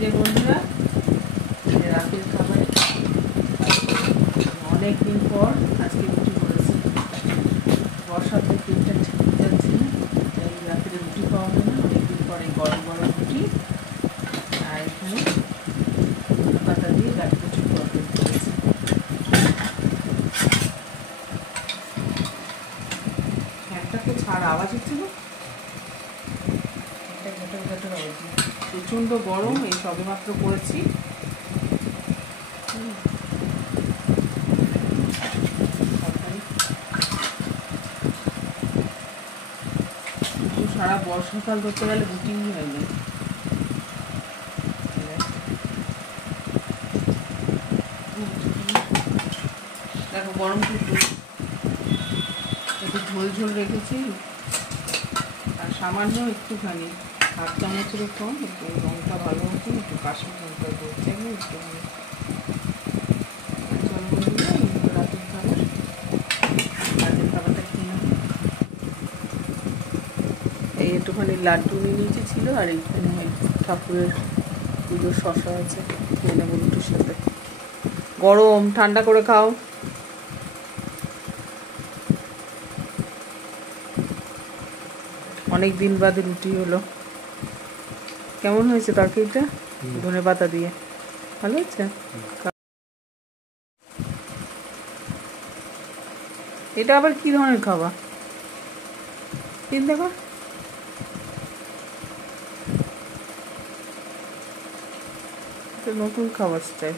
যে বন্ধুরা, রাতের খাবারে অনেকদিন পর আজকে রুটি করেছি। বর্ষাতে পেটটা ঠিক যাচ্ছে না, তাই রাত্রে রুটি খাওয়া হয় না। অনেকদিন পরে গরম গরম রুটি আর এখানে পাতা দিয়ে গাঠি কচুর তরকারি করেছি। ফ্যানটা তো ছাড় আওয়াজ হচ্ছে না, প্রচণ্ড গরম। এই সবেমাত্র করেছি। সারা বর্ষাকাল ধরতে গেলে রুটিই হয় না। দেখো গরম কিন্তু একটু ঝোল ঝোল রেখেছি, আর সামান্য একটুখানি 1/2 চামচেরও কম, একটু লঙ্কা ভালো হতো, একটু কাশ্মীর লঙ্কা করছে একটুখানি। রাতের খাবারটা খেয়ে এই একটুখানি লাড্ডু নিয়ে নিয়েছি ছিল, আর এইখানে ঠাকুরের পুজোর শশা আছে, খেয়ে নেবো রুটির সাথে। গরম, ঠান্ডা করে খাও। অনেক দিন বাদে রুটি হলো। কেমন হয়েছে তরকারিটা? ধনে পাতা দিয়ে ভালো হয়েছে। এটা আবার কি ধরনের খাবার? তিন দেখো, নতুন খাবার স্টাইল।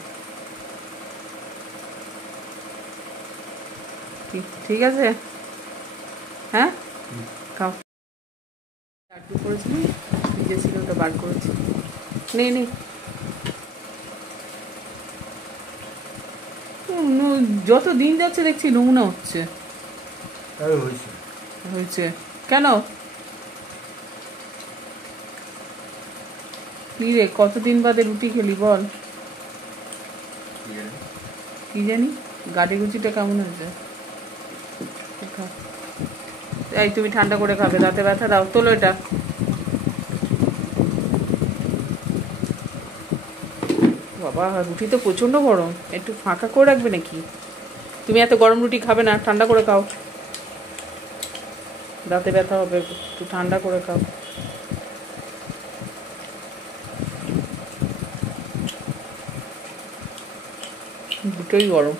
ঠিক আছে, হ্যাঁ খাও। লাড্ডু করেছিলি, ভিজে ছিল, ওটা বার করেছি। নেই নেই, যত দিন যাচ্ছে দেখছি নোংরা হচ্ছে। হয়েছে কেন? রে কতদিন বাদে রুটি খেলি বল? কি জানি গাঠি গুচিটা কেমন হয়েছে। এই তুমি ঠান্ডা করে খাবে, দাঁতে ব্যথা দাও। তোলো এটা। বাবা রুটি তো প্রচন্ড গরম, একটু ফাঁকা করে রাখবে নাকি? তুমি এত গরম রুটি খাবে না, ঠান্ডা করে খাও, দাঁতে ব্যথা হবে। একটু ঠান্ডা করে খাও। দুটোই গরম।